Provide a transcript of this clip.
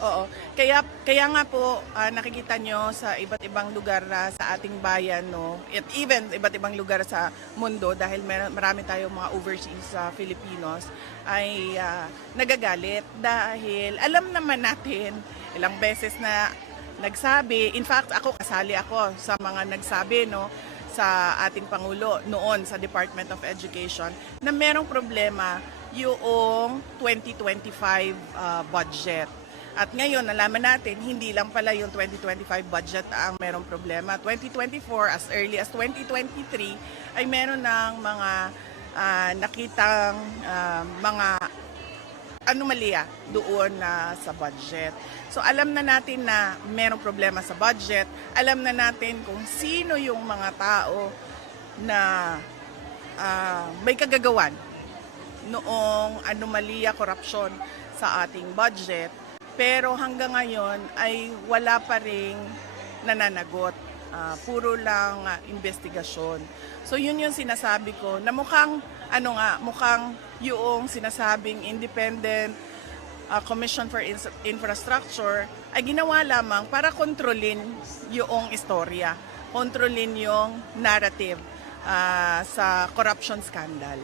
Oo. Kaya nga po nakikita nyo sa iba't ibang lugar sa ating bayan, no, at even iba't ibang lugar sa mundo dahil marami tayong mga overseas Filipinos ay nagagalit dahil alam naman natin ilang beses na nagsabi, in fact ako kasali ako sa mga nagsabi, no, sa ating Pangulo noon sa Department of Education na merong problema yung 2025 budget. At ngayon, nalaman natin, hindi lang pala yung 2025 budget ang merong problema. 2024, as early as 2023, ay meron ng mga nakitang mga anomalya doon sa budget. So alam na natin na merong problema sa budget. Alam na natin kung sino yung mga tao na may kagagawan noong anomalya, korupsyon sa ating budget. Pero hanggang ngayon ay wala pa ring nananagot. Puro lang investigasyon. So yun yung sinasabi ko na mukhang mukhang yung sinasabing Independent Commission for Infrastructure ay ginawa lamang para kontrolin yung istorya, kontrolin yung narrative sa corruption scandal.